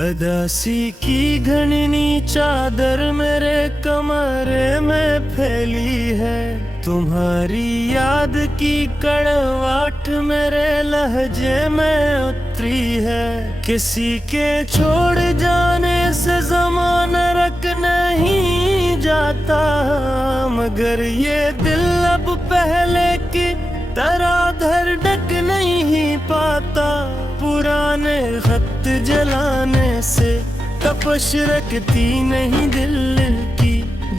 अदासी की घनी चादर मेरे कमरे में फैली है। तुम्हारी याद की कड़वाहट मेरे लहजे में उतरी है। किसी के छोड़ जाने से ज़माना रख नहीं जाता, मगर ये दिल अब पहले की तरह धड़क नहीं पाता। पुराने खत जलाने से तपश रखती नहीं दिल की,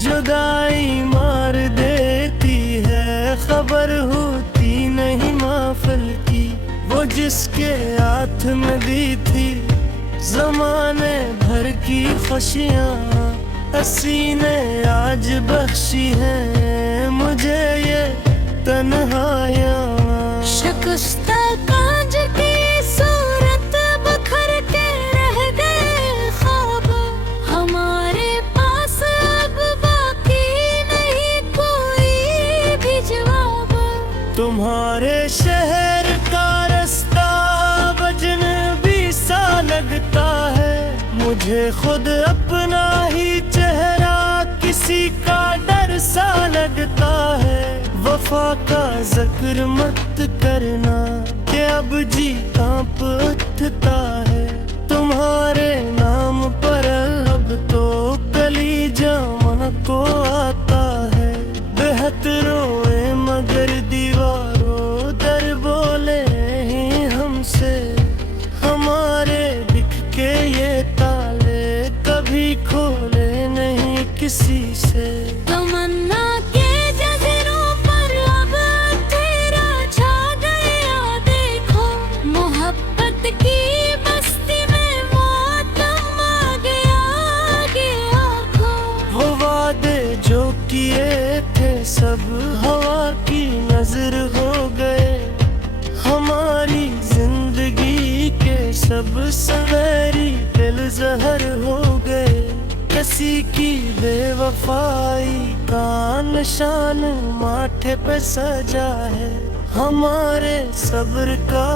जुदाई मार देती है, खबर होती नहीं महफिल की। वो जिसके हाथ में दी थी ज़माने भर की खुशियाँ, हसी ने आज बख्शी है मुझे ये तन्हाइयाँ। शिकस्ता कांच की सूरत बखर के रह गए ख्वाब, हमारे पास अब बाकी नहीं कोई भी जवाब। तुम्हारे शहर का रास्ता अजनबी सा लगता है, मुझे खुद अपना ही चेहरा किसी का डर सा लगता है। वफा का जिक्र मत करना कि अब जी कांप उठता है। तुम्हारे नाम पर अब तो कलीजा मन को आता है। बेहद रोए मगर दीवारों दर बोले ही हमसे, हमारे बिक के ये ताले कभी खोले नहीं किसी से। तमन्ना के जज़ीरों पर अब तेरा छा गया देखो, मोहब्बत की बस्ती में मौतम आ गया आगे आँखों। वो वादे जो किए थे सब हवा की नजर हो गए, हमारी जिंदगी के सब सवेरी दिल जहर हो गए। किसी की बेवफाई का निशान माथे पे सजा है, हमारे सब्र का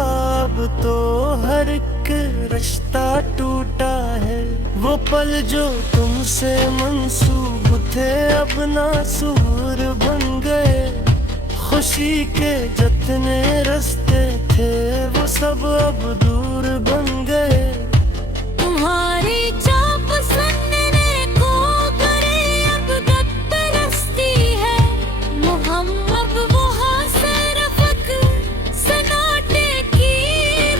अब तो हर एक रिश्ता टूटा है। वो पल जो तुमसे मंसूब थे अब नासूर बन गए, खुशी के जितने रास्ते थे वो सब अब दूर बन गए। तुम्हारी चाप सुनने को करे अब गद्दरस्ती है, मोहम्मद वो हासिरफक सन्नाटे की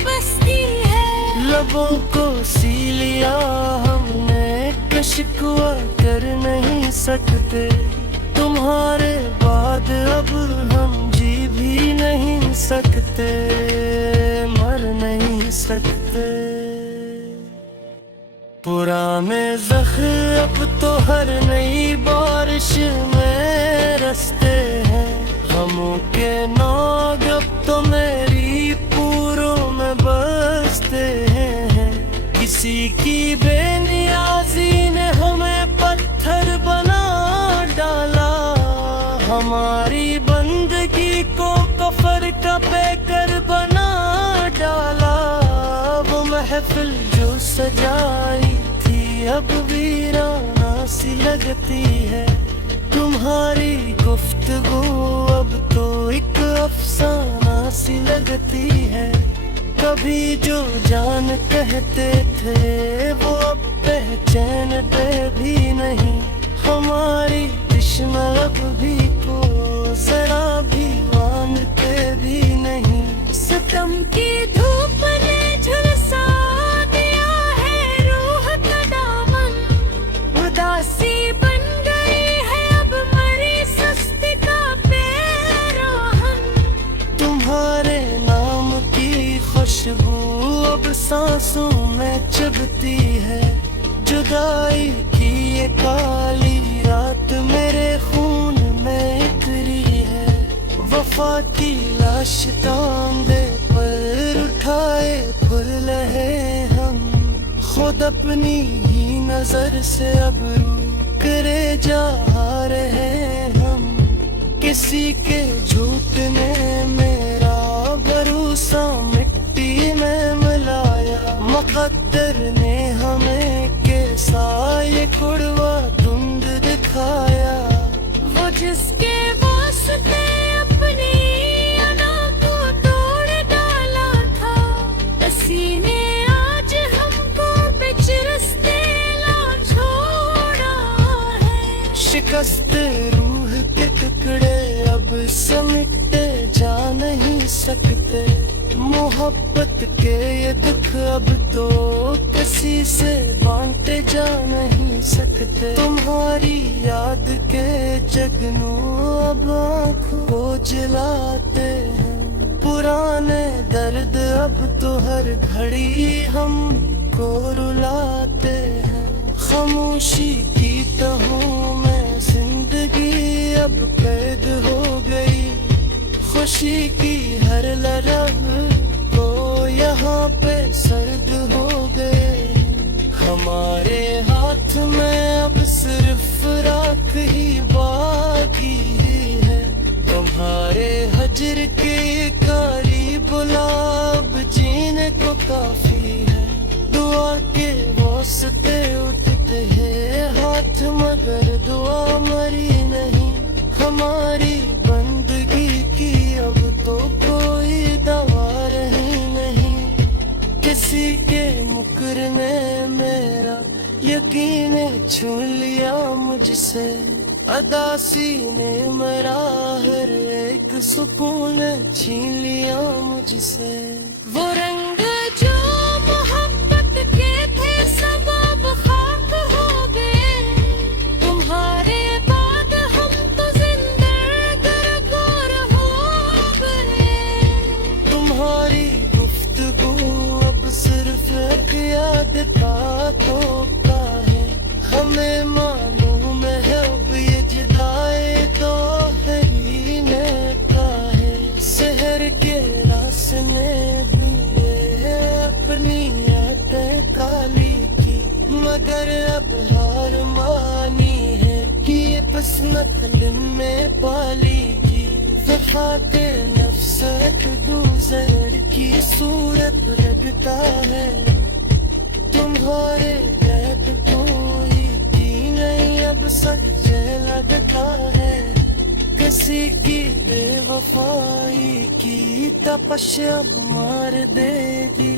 बस्ती है। लबों को सी लिया हमने कि शिकवा कर नहीं सकते, तुम्हारे बाद अब हम जी भी नहीं सकते, मर नहीं सकते। पुराने ज़ख्म अब तो हर नई बारिश में रस्ते हैं, गमों के नाग अब तो मेरी पूरों में बसते हैं। किसी की बेनियाजी ने हमें पत्थर बना डाला, हमारी बंदगी को कफर का पैकर बना डाला। वो महफिल जो सजाई थी अब वीराना सी लगती है, तुम्हारी गुफ्तगू अब तो एक अफसाना सी लगती है। कभी जो जान कहते थे वो अब पहचानते भी नहीं, हमारी तृष्णा अब भी को जरा भी मानते भी नहीं। सितम की धूप ने झुलसा दिया है रूह का दामन, उदासी बन गई है अब मरी सुस्ती का पैराहन। तुम्हारे नाम की खुशबू अब सांसों में चुभती है, जुदाई की ये काली रात मेरे खून में उतरी है। वफा की लाश तांदे पर उठाए फुल रहे हम, खुद अपनी ही नजर से अब करे जा रहे हम। किसी के झूठ ने मेरा भरोसा मिट्टी में मिलाया, मुकद्दर ने हमें कैसा ये कुड़वा धुंध दिखाया। वो जिसके वास्ते अपनी अना को तोड़ डाला था, उसी ने आज हमको बिच रास्ते ला छोड़ा है। शिकस्त रूह के टुकड़े अब समिटे जा नहीं सकते, मोहब्बत के ये दुख अब तो किसी से बांटे जा नहीं सकते। तुम्हारी याद के जगनू अब आँखों को जलाते हैं, पुराने दर्द अब तो हर घड़ी हमको रुलाते हैं। खामोशी की तहों में जिंदगी अब कैद हो गई, खुशी की हर लरब को यहाँ पे सर्द हो गए। हमारे हाथ में अब सिर्फ राख ही बाकी है, तुम्हारे हजर की कारी गुलाब जीने को काफी है। दुआ के वास्ते उठते हैं हाथ मगर दुआ मरी नहीं, हमारी बंदगी की अब तो कोई दवा रही नहीं। किसी के मुकरने मेरा यकीन छू लिया मुझसे, अदासी ने मेरा हर एक सुकून छीन लिया मुझसे। वो रंग जो मोहब्बत के थे सब अब खाक हो गए, तुम्हारे बाद हम तो जिंदा गरगोर हो गए। तुम्हारी गुफ्तगू अब सिर्फ एक याद का तोहफा है, हमें मालूम है अब ये जुदाई तो हरी ने का है। शहर के रास्ते दिए अपनी आदतें काली की, मगर अब हार मानी है कि ये किस्मत दिल में पाली की। वफाते नफ्स गुजर की सूरत रखता है, तुम्हारे गैब कोई की नहीं अब सच्चे लगता है। किसी की बेवफाई की तपस्या मार देगी,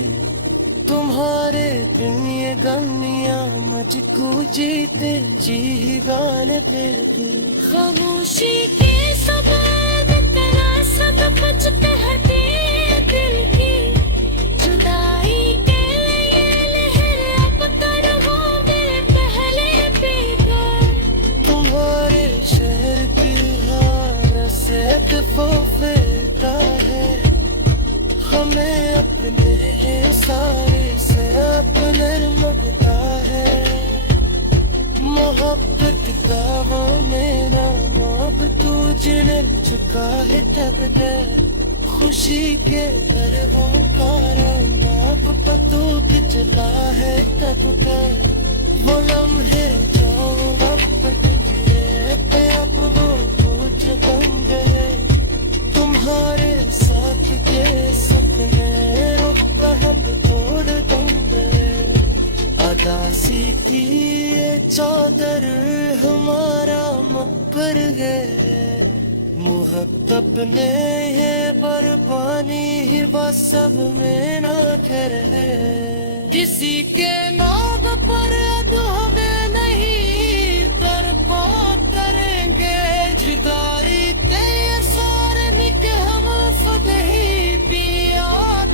तुम्हारे दिन ये गमियां मुझको जीते जी गाने देगी। खामोशी के सबब इतना सब कुछ कहते दिल की, जुदाई के लिए लहर अब तरहो में पहले बेकार। तुम्हारे शहर की हार से तफोफेता है, हमें अपने सारे से अपने लगता है। मोहब्बत का वो मेरा अब तू जिन चुका है तब है, खुशी के हर वो कारनाम पतूक चला है तब है। वो लम्हे जो अब तुझे अब वो कुछ बन गए, तुम्हारे साथ के सपने रुकता अब तोड़ दूंगे। अदासी की ये चादर हमारा मकर है, मुहब्बत ने ये बर्बानी ही बस सब में ना कर है। किसी के नाम पर तो हमें नहीं तरपा करेंगे, जुदाई के सारे निके हम खुद ही पिया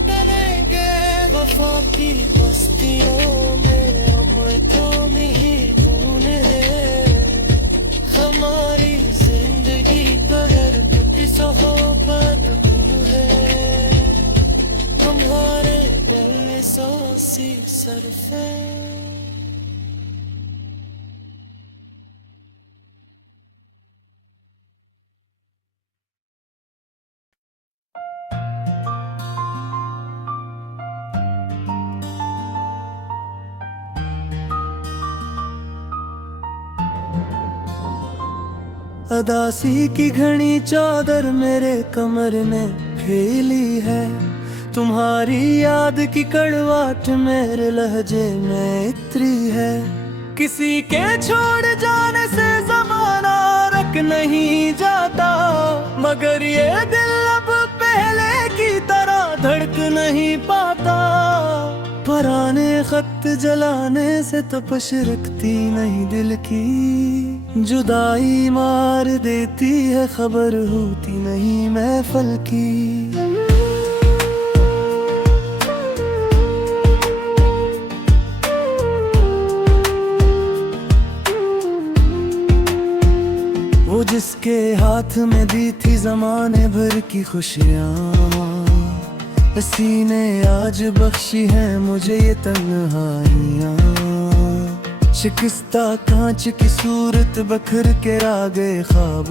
करेंगे। वफा की बस्तियों में हम तो नहीं खून है, हमारी जिंदगी कर की सोहबत है। तुम्हारे दिल सांसी सरफे अदासी की घनी चादर मेरे कमर ने फैली है, तुम्हारी याद की कड़वाहट मेरे लहजे में इतरी है। किसी के छोड़ जाने से जमाना रख नहीं जाता, मगर ये दिल अब पहले की तरह धड़क नहीं पाता। पुराने खत जलाने से तपश रखती नहीं दिल की, जुदाई मार देती है खबर होती नहीं महफल की। वो जिसके हाथ में दी थी जमाने भर की खुशियाँ, सीने आज बख्शी है मुझे ये तन्हाइयाँ। शिकस्ता कांच की सूरत बखर के रह गए ख्वाब,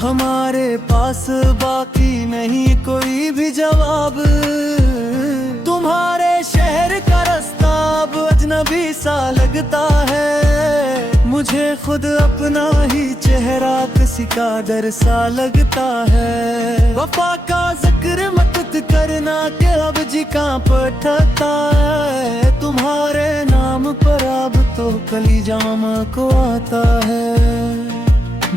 हमारे पास बाकी नहीं कोई भी जवाब। तुम्हारे शहर का रास्ता अब अजनबी सा लगता है, मुझे खुद अपना ही चेहरा किसी का डर सा लगता है। वफा का जिक्र मत करना के अब जी कांप उठता है, तुम्हारे नाम पर अब तो कलीजाम को आता है।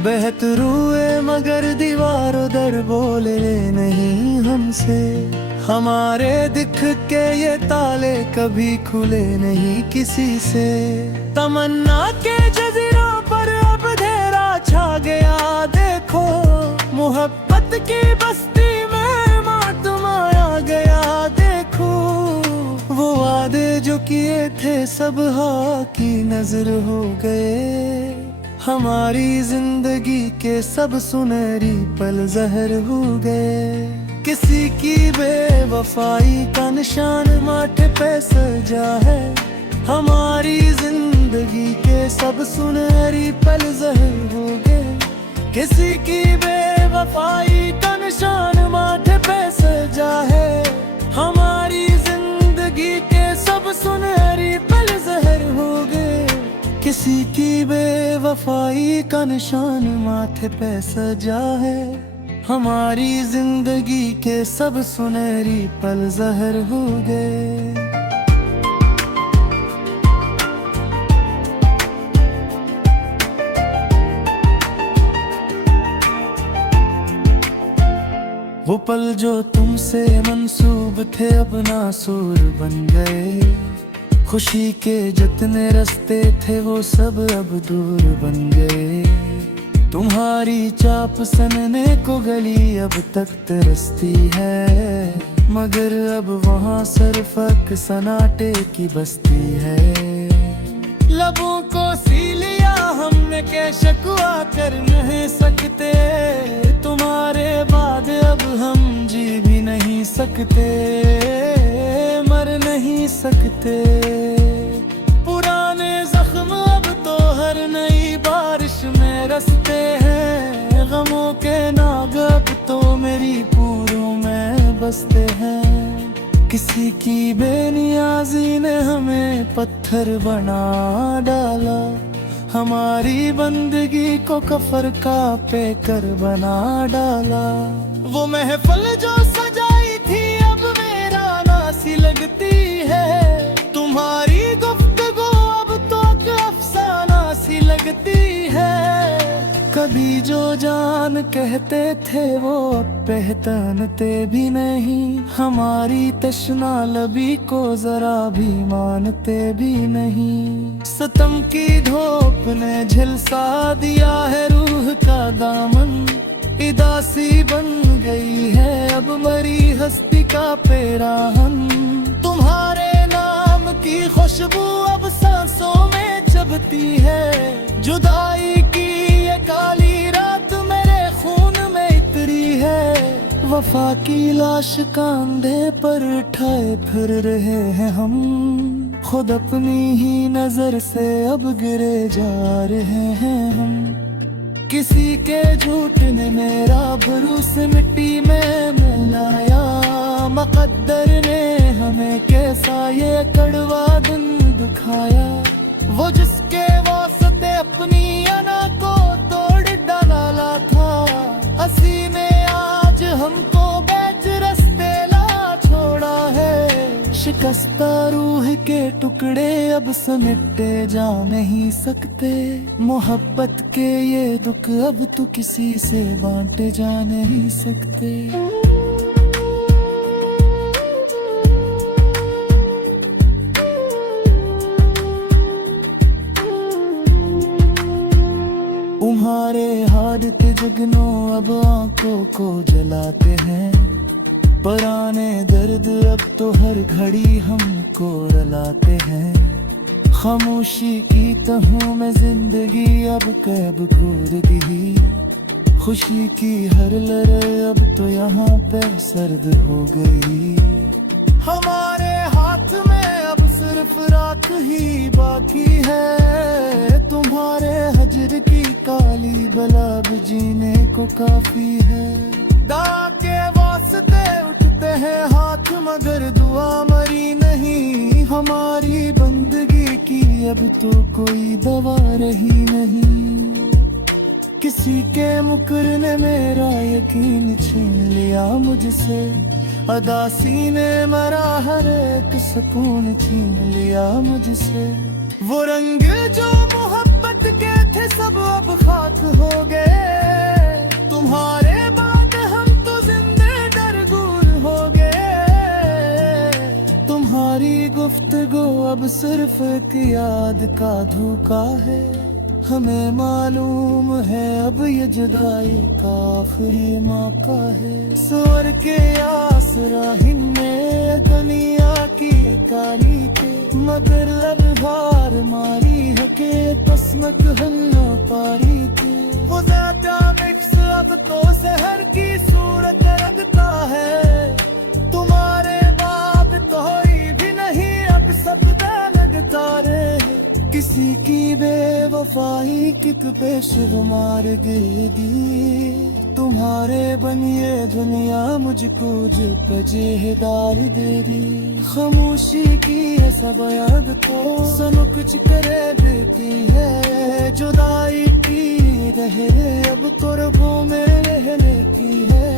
बहत रुए मगर दीवार उधर बोले नहीं हमसे, हमारे दिख के ये ताले कभी खुले नहीं किसी से। तमन्ना के जजीरों पर अब अंधेरा छा गया देखो, मोहब्बत की बस्ती में मातम आया गया देखो। वो वादे जो किए थे सब हवा की नजर हो गए, हमारी जिंदगी के सब सुनहरी पल जहर हो गए। किसी की बेवफाई का निशान माथे पे सजा है, हमारी जिंदगी के सब सुनहरी पल जहर हो गए। किसी की बेवफाई का निशान माथे पे सजा है, हमारी जिंदगी के सब सुनहरी पल जहर हो गए। किसी की बेवफाई का निशान माथे पे सजा है, हमारी जिंदगी के सब सुनहरी पल जहर हो गए। वो पल जो तुमसे मंसूब थे अब नासूर बन गए, खुशी के जितने रास्ते थे वो सब अब दूर बन गए। तुम्हारी चाप सनने को गली अब तक तरसती है, मगर अब वहाँ सरफक सनाटे की बस्ती है। लबों को सी लिया हमने के शकवा कर नहीं सकते, तुम्हारे बाद अब हम जी भी नहीं सकते, मर नहीं सकते। पुराने जख्म अब तो हर नई बारिश में रसते हैं, गमों के नाग अब तो मेरी पूरों में बसते हैं। किसी की बेनियाजी ने हमें पत्थर बना डाला, हमारी बंदगी को कफर का पेकर बना डाला। वो महफिल जो सजाई थी अब मेरा नासी लगती है, तुम्हारी गुफ्तगू अब तो अफसाना सी लगती है। कभी जो जान कहते थे वो अब पहचानते भी नहीं, हमारी तशना लबी को जरा भी मानते भी नहीं। सितम की धूप ने झिलसा दिया है रूह का दामन, इदासी बन गई है अब मरी हस्ती का पेराहन। तुम्हारे नाम की खुशबू अब सांसों में चबती है, जुदाई की ये काली रात मेरे खून में इतरी है। वफा की लाश कांधे पर उठाए फिर रहे हैं हम, खुद अपनी ही नजर से अब गिरे जा रहे हैं हम। किसी के झूठ ने मेरा भरोसा मिट्टी में मिलाया, मुकद्दर ने हमें कैसा ये कड़वा दिन दिखाया। वो जिसके वास्ते अपनी अना को तोड़ डाला था, हंसी ने आज हमको बैच रस्ते ला टुकड़े अब समेटे जा नहीं सकते। मोहब्बत के ये दुख अब तो किसी से बांटे जा नहीं सकते। तुम्हारे हारते जगनों अब आंखों को जलाते हैं। पुराने दर्द अब तो हर घड़ी हमको रुलाते हैं। खामोशी की तहों में जिंदगी अब कैब घूर दी। खुशी की हर लहर अब तो यहाँ पे सर्द हो गई। हमारे हाथ में अब सिर्फ रात ही बाकी है। तुम्हारे हजर की काली बलब जीने को काफी है। के वास्ते उठते हैं हाथ मगर दुआ मरी नहीं। हमारी बंदगी की अब तो कोई दवा रही नहीं। किसी के मुकरने मेरा यकीन छीन लिया मुझसे। अदासी ने मरा हर एक सुकून छीन लिया मुझसे। वो रंग जो मोहब्बत के थे सब अब खाक हो गए। तुम्हारे बाद हम तो जिंदे दरगूर हो गए। तुम्हारी गुफ्तगू अब सिर्फ एक याद का धोखा है। हमें मालूम है अब ये जुदाई का आखिरी मौका है। स्वर के आसरा हिन्ने दुनिया की काली के मगर लब हार मारी है के तस्मक हल्लो पारी के। वो ज़्यादा मिक्स अब तो शहर की सूरत रखता है। तुम्हारे बाप तो ही भी नहीं अब सब लगता रे। किसी की बेवफाई कित पेश मार गई। तुम्हारे बनिए दुनिया मुझको जो पजेदार दे दी। खामोशी की है सब याद तो सनु कुछ करे देती है। जुदाई की रहे अब तो रबों में रहने की है।